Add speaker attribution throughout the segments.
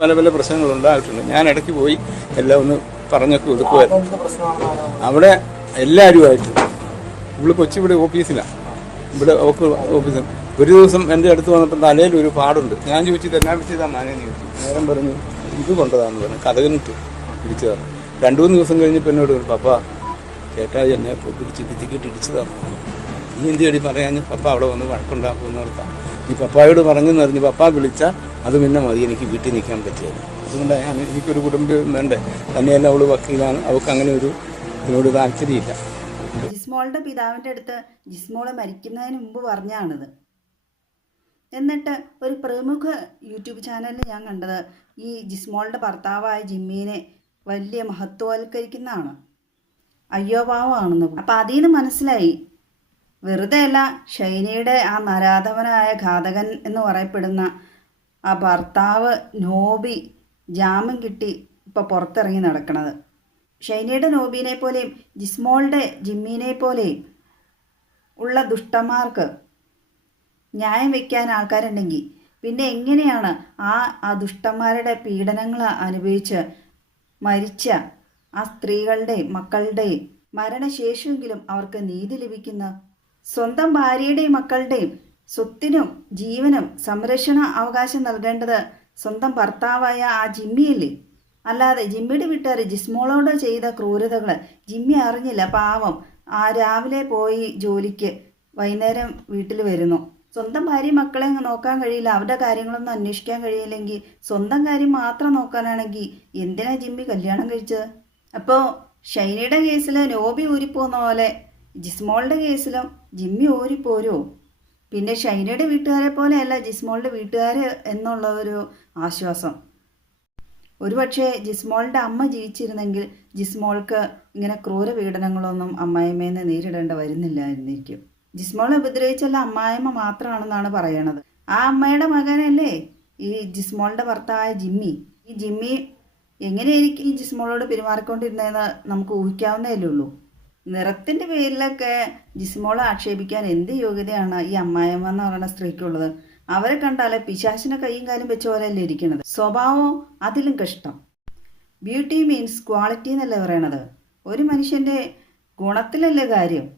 Speaker 1: പല പല പ്രശ്നങ്ങൾ ഉണ്ടായിട്ടുണ്ട്. ഞാൻ ഇടയ്ക്ക് പോയി എല്ലാം ഒന്ന് പറഞ്ഞൊക്കെ ഒതുക്കുമായിരുന്നു
Speaker 2: പ്രശ്നമാണെന്നാണ്
Speaker 1: അവിടെ എല്ലാവരുമായിട്ട്. ഇവിടെ കൊച്ചി ഇവിടെ ഓഫീസിലാണ് ഇവിടെ ഓഫീസിൽ. ഒരു ദിവസം എന്റെ അടുത്ത് വന്നപ്പോൾ തലയിൽ ഒരു പാടുണ്ട്. ഞാൻ ചോദിച്ചത് എന്നാ പറ്റിയതാണ് മാനേന്ന് ചോദിച്ചു. നേരം പറഞ്ഞു ഇത് കൊണ്ടതാന്ന് പറഞ്ഞു. കഥകനിട്ട് വിളിച്ചതാണ് തന്നു രണ്ടു മൂന്ന് ദിവസം കഴിഞ്ഞപ്പോൾ എന്നോട് പറഞ്ഞു പപ്പ ചേട്ടാ എന്നെ പിടിച്ച് ഭിത്തിക്കിട്ട് ഇടിച്ചതാണ് നീ എന്ത് ചെടി പറയാൻ പപ്പ അവിടെ വന്ന് വഴക്കുണ്ടാക്കുമെന്ന് ഓർത്താ. ഈ പപ്പായോട് പറഞ്ഞെന്ന് പറഞ്ഞ്. പപ്പ വിളിച്ചാൽ അത് പിന്നെ മതി എനിക്ക് വീട്ടിൽ നിൽക്കാൻ പറ്റിയത് അതുകൊണ്ട് എനിക്കൊരു കുടുംബം വേണ്ടേ? തന്നെയല്ല അവൾ വക്കീലാണ്. അവൾക്ക് അങ്ങനെ ഒരു ഇതിനോട് താല്പര്യമില്ല.
Speaker 3: ജിസ്മോളുടെ പിതാവിന്റെ അടുത്ത് ജിസ്മോൾ മരിക്കുന്നതിന് മുമ്പ് പറഞ്ഞാണിത്. എന്നിട്ട് ഒരു പ്രമുഖ യൂട്യൂബ് ചാനലിൽ ഞാൻ കണ്ടത് ഈ ജിസ്മോളുടെ ഭർത്താവായ ജിമ്മീനെ വലിയ മഹത്വവൽക്കരിക്കുന്നതാണ്. അയ്യോ പാവമാണെന്ന് അപ്പം അതിൽ നിന്ന് മനസ്സിലായി. വെറുതെ അല്ല ഷൈനയുടെ ആ നരാധവനായ ഘാതകൻ എന്ന് പറയപ്പെടുന്ന ആ ഭർത്താവ് നോബി ജാമ്യം കിട്ടി ഇപ്പോൾ പുറത്തിറങ്ങി നടക്കണത്. ഷൈനയുടെ നോബിനെ പോലെയും ജിസ്മോളുടെ ജിമ്മിനെ പോലെയും ഉള്ള ദുഷ്ടന്മാർക്ക് ന്യായം വയ്ക്കാൻ ആൾക്കാരുണ്ടെങ്കിൽ പിന്നെ എങ്ങനെയാണ് ആ ആ ദുഷ്ടന്മാരുടെ പീഡനങ്ങൾ അനുഭവിച്ച് മരിച്ച ആ സ്ത്രീകളുടെയും മക്കളുടെയും മരണശേഷമെങ്കിലും അവർക്ക് നീതി ലഭിക്കുന്ന സ്വന്തം ഭാര്യയുടെയും മക്കളുടെയും സ്വത്തിനും ജീവനും സംരക്ഷണ അവകാശം നൽകേണ്ടത് സ്വന്തം ഭർത്താവായ ആ ജിമ്മിയല്ലേ? അല്ലാതെ ജിമ്മിയുടെ വീട്ടുകാർ ജിസ്മോളോട് ചെയ്ത ക്രൂരതകൾ ജിമ്മി അറിഞ്ഞില്ല. പാവം. ആ രാവിലെ പോയി ജോലിക്ക് വൈകുന്നേരം വീട്ടിൽ വരുന്നു. സ്വന്തം ഭാര്യ മക്കളെ നോക്കാൻ കഴിയില്ല. അവരുടെ കാര്യങ്ങളൊന്നും അന്വേഷിക്കാൻ കഴിയില്ലെങ്കിൽ സ്വന്തം കാര്യം മാത്രം നോക്കാനാണെങ്കിൽ എന്തിനാ ജിമ്മി കല്യാണം കഴിച്ചത്? അപ്പോൾ ഷൈനയുടെ കേസിൽ നോബി ഊരിപ്പോകുന്ന പോലെ ജിസ്മോളുടെ കേസിലും ജിമ്മി ഊരിപ്പോരോ? പിന്നെ ഷൈനയുടെ വീട്ടുകാരെ പോലെയല്ല ജിസ്മോളുടെ വീട്ടുകാർ എന്നുള്ള ഒരു ആശ്വാസം. ഒരുപക്ഷെ ജിസ്മോളുടെ അമ്മ ജീവിച്ചിരുന്നെങ്കിൽ ജിസ്മോൾക്ക് ഇങ്ങനെ ക്രൂര പീഡനങ്ങളൊന്നും അമ്മായിമ്മേന്ന് നേരിടേണ്ട വരുന്നില്ലായിരുന്നിരിക്കും. ജിസ്മോളെ ഉപദ്രവിച്ചല്ല അമ്മായിമ്മ മാത്രമാണെന്നാണ് പറയണത്. ആ അമ്മയുടെ മകനല്ലേ ഈ ജിസ്മോളുടെ ഭർത്താവായ ജിമ്മി. ഈ ജിമ്മി എങ്ങനെയായിരിക്കും ഈ ജിസ്മോളോട് പെരുമാറിക്കൊണ്ടിരുന്നതെന്ന് നമുക്ക് ഊഹിക്കാവുന്നതല്ലേ ഉള്ളൂ. നിറത്തിന്റെ പേരിലൊക്കെ ജിസ്മോളെ ആക്ഷേപിക്കാൻ എന്ത് യോഗ്യതയാണ് ഈ അമ്മായിമ്മ എന്ന് പറയുന്ന സ്ത്രീക്കുള്ളത്? അവരെ കണ്ടാൽ പിശാശിനെ കൈയും കാലും വെച്ച പോലെയല്ലേ ഇരിക്കുന്നത് സ്വഭാവം അതിലും കഷ്ടം. ബ്യൂട്ടി മീൻസ് ക്വാളിറ്റി എന്നല്ലേ പറയണത്? ഒരു മനുഷ്യന്റെ ഗുണത്തിലല്ലേ കാര്യം?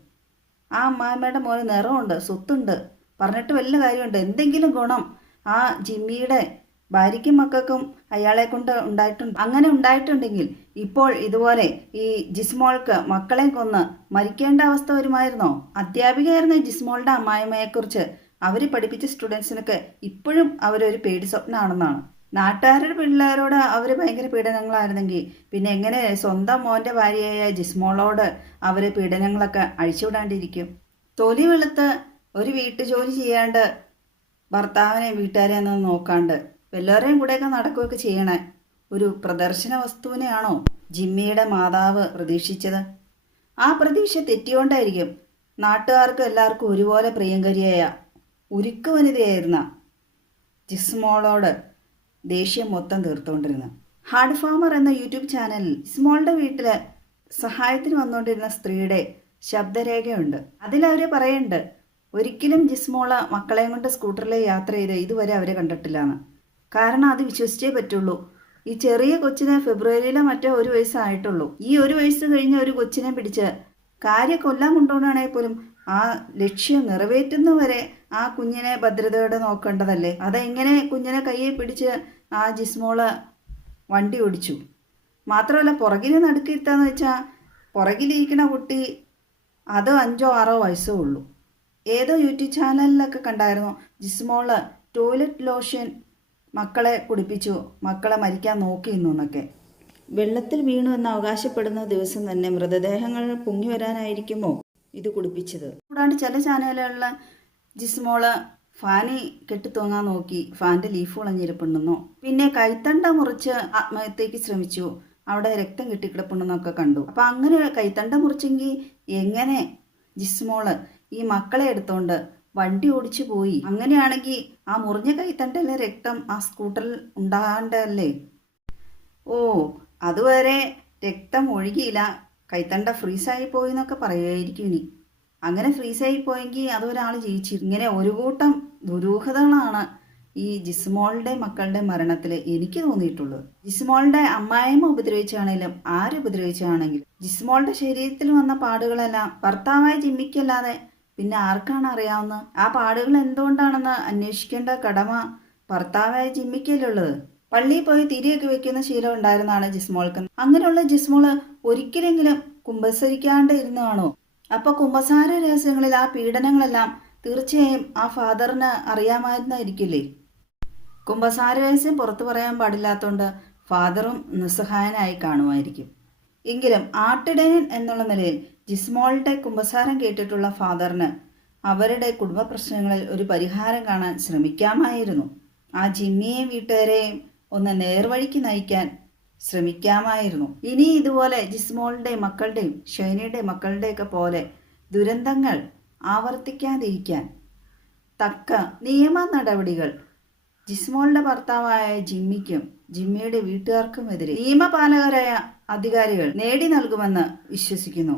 Speaker 3: ആ അമ്മായിമ്മയുടെ മോന് നിറമുണ്ട് സ്വത്തുണ്ട്. പറഞ്ഞിട്ട് വലിയ കാര്യമുണ്ട്. എന്തെങ്കിലും ഗുണം ആ ജിമ്മിയുടെ ഭാര്യയ്ക്കും മക്കൾക്കും അയാളെ കൊണ്ട് ഉണ്ടായിട്ടുണ്ട്. അങ്ങനെ ഉണ്ടായിട്ടുണ്ടെങ്കിൽ ഇപ്പോൾ ഇതുപോലെ ഈ ജിസ്മോൾക്ക് മക്കളെ കൊന്ന് മരിക്കേണ്ട അവസ്ഥ വരുമായിരുന്നോ? അധ്യാപികയായിരുന്ന ജിസ്മോളുടെ അമ്മായിമ്മയെക്കുറിച്ച് അവർ പഠിപ്പിച്ച സ്റ്റുഡൻസിനൊക്കെ ഇപ്പോഴും അവരൊരു പേടി സ്വപ്നമാണെന്നാണ് നാട്ടുകാരുടെ പിള്ളേരോട് അവർ ഭയങ്കര പീഡനങ്ങളായിരുന്നെങ്കിൽ പിന്നെ എങ്ങനെ സ്വന്തം മോന്റെ ഭാര്യയായ ജിസ്മോളോട് അവർ പീഡനങ്ങളൊക്കെ അഴിച്ചുവിടാണ്ടിരിക്കും? തൊലി വെളുത്ത് ഒരു വീട്ടുജോലി ചെയ്യാണ്ട് ഭർത്താവിനെ വീട്ടുകാരെ നോക്കാണ്ട് വല്ലവരെയും കൂടെയൊക്കെ നടക്കുകയൊക്കെ ചെയ്യണേ. ഒരു പ്രദർശന വസ്തുവിനെയാണോ ജിമ്മിയുടെ മാതാവ് പ്രതീക്ഷിച്ചത്? ആ പ്രതീക്ഷ തെറ്റിയോണ്ടായിരിക്കും നാട്ടുകാർക്ക് എല്ലാവർക്കും ഒരുപോലെ പ്രിയങ്കരിയായ ഉരുക്ക് വനിതയായിരുന്ന ജിസ്മോളോട് ദേഷ്യം മൊത്തം തീർത്തുകൊണ്ടിരുന്നു ഹാർഡ് ഫാമർ എന്ന യൂട്യൂബ് ചാനലിൽ ജിസ്മോളുടെ വീട്ടിൽ സഹായത്തിന് വന്നുകൊണ്ടിരുന്ന സ്ത്രീയുടെ ശബ്ദരേഖയുണ്ട്. അതിലവർ പറയുന്നുണ്ട് ഒരിക്കലും ജിസ്മോള മക്കളെയും കൊണ്ട് സ്കൂട്ടറിൽ യാത്ര ചെയ്ത് ഇതുവരെ അവരെ കണ്ടിട്ടില്ലാന്ന്. കാരണം അത് വിശ്വസിച്ചേ പറ്റുള്ളൂ. ഈ ചെറിയ കൊച്ചിനെ ഫെബ്രുവരിയിലെ മറ്റോ ഒരു വയസ്സായിട്ടുള്ളൂ. ഈ ഒരു വയസ്സ് കഴിഞ്ഞ ഒരു കൊച്ചിനെ പിടിച്ച് കാര്യ കൊല്ലാൻ കൊണ്ടുപോകണമെങ്കിൽ പോലും ആ ലക്ഷ്യം നിറവേറ്റുന്നവരെ ആ കുഞ്ഞിനെ ഭദ്രതയോടെ നോക്കേണ്ടതല്ലേ? അതെങ്ങനെ കുഞ്ഞിനെ കയ്യെ പിടിച്ച് ആ ജിസ്മോൾ വണ്ടി ഓടിച്ചു? മാത്രമല്ല പുറകിൽ നടുക്കിരുത്താന്ന് വെച്ചാൽ പുറകിലിരിക്കുന്ന കുട്ടി അത് അഞ്ചോ ആറോ വയസ്സേ ഉള്ളൂ. ഏതോ യൂട്യൂബ് ചാനലിലൊക്കെ കണ്ടായിരുന്നു ജിസ്മോൾ ടോയ്ലറ്റ് ലോഷൻ മക്കളെ കുടിപ്പിച്ചു മക്കളെ മരിക്കാൻ നോക്കിയിരുന്നു എന്നൊക്കെ. വെള്ളത്തിൽ വീണു എന്ന് അവകാശപ്പെടുന്ന ദിവസം തന്നെ മൃതദേഹങ്ങൾ പൊങ്ങി വരാനായിരിക്കുമോ ഇത് കുടിപ്പിച്ചത്? കൂടാണ്ട് ചില ചാനലുകളിൽ ജിസ്മോൾ ഫാനി കെട്ടിത്തൂങ്ങാൻ നോക്കി ഫാന്റെ ലീഫ് വളഞ്ഞിരിപ്പുണ്ടെന്നോ പിന്നെ കൈത്തണ്ട മുറിച്ച് ആത്മഹത്യക്ക് ശ്രമിച്ചു അവിടെ രക്തം കെട്ടിക്കിടപ്പുണ്ടെന്നൊക്കെ കണ്ടു. അപ്പം അങ്ങനെ കൈത്തണ്ട മുറിച്ചെങ്കിൽ എങ്ങനെ ജിസ്മോൾ ഈ മക്കളെ എടുത്തോണ്ട് വണ്ടി ഓടിച്ചു പോയി. അങ്ങനെയാണെങ്കിൽ ആ മുറിഞ്ഞ കൈത്തണ്ടല്ലേ രക്തം? ആ സ്കൂട്ടറിൽ ഉണ്ടാകണ്ടല്ലേ? ഓ അതുവരെ രക്തം ഒഴുകിയില്ല. കൈത്തണ്ട ഫ്രീസായി പോയി എന്നൊക്കെ പറയുമായിരിക്കും ഇനി. അങ്ങനെ ഫ്രീസായി പോയെങ്കിൽ അതൊരാൾ ജയിച്ചു ഇങ്ങനെ ഒരു കൂട്ടം ദുരൂഹതകളാണ് ഈ ജിസ്മോളുടെ മക്കളുടെ മരണത്തിൽ എനിക്ക് തോന്നിയിട്ടുള്ളത്. ജിസ്മോളുടെ അമ്മായിമ്മ ഉപദ്രവിച്ചാണെങ്കിലും ആര് ഉപദ്രവിച്ചാണെങ്കിലും ജിസ്മോളുടെ ശരീരത്തിൽ വന്ന പാടുകളെല്ലാം ഭർത്താവായ ജിമ്മിക്കല്ലാതെ പിന്നെ ആർക്കാണ് അറിയാവുന്ന ആ പാടുകൾ എന്തുകൊണ്ടാണെന്ന് അന്വേഷിക്കേണ്ട കടമ ഭർത്താവായ ജിമ്മിക്കല്ലുള്ളത് പള്ളിയിൽ പോയി തിരിയൊക്കെ വെക്കുന്ന ശീലം ഉണ്ടായിരുന്നാണ് ജിസ്മോൾക്ക്. അങ്ങനെയുള്ള ജിസ്മോൾ ഒരിക്കലെങ്കിലും കുമ്പസരിക്കാണ്ട് ഇരുന്നാണോ അപ്പൊ കുമ്പസാര രഹസ്യങ്ങളിൽ ആ പീഡനങ്ങളെല്ലാം തീർച്ചയായും ആ ഫാദറിന് അറിയാമായിരുന്നായിരിക്കില്ലേ? കുമ്പസാര രഹസ്യം പുറത്തു പറയാൻ പാടില്ലാത്തതുകൊണ്ട് ഫാദറും നിസ്സഹായനായി കാണുമായിരിക്കും. എങ്കിലും ആട്ടിടയൻ എന്നുള്ള നിലയിൽ ജിസ്മോളുടെ കുമ്പസാരം കേട്ടിട്ടുള്ള ഫാദറിന് അവരുടെ കുടുംബ പ്രശ്നങ്ങളിൽ ഒരു പരിഹാരം കാണാൻ ശ്രമിക്കാമായിരുന്നു. ആ ജിമ്മിയെയും വീട്ടുകാരെയും ഒന്ന് നേർവഴിക്ക് നയിക്കാൻ ശ്രമിക്കാമായിരുന്നു. ഇനി ഇതുപോലെ ജിസ്മോളുടെയും മക്കളുടെയും ഷൈനയുടെ മക്കളുടെയൊക്കെ പോലെ ദുരന്തങ്ങൾ ആവർത്തിക്കാതിരിക്കാൻ തക്ക നിയമ നടപടികൾ ജിസ്മോളുടെ ഭർത്താവായ ജിമ്മിക്കും ജിമ്മിയുടെ വീട്ടുകാർക്കുമെതിരെ നിയമപാലകരായ അധികാരികൾ നേടി നൽകുമെന്ന് വിശ്വസിക്കുന്നു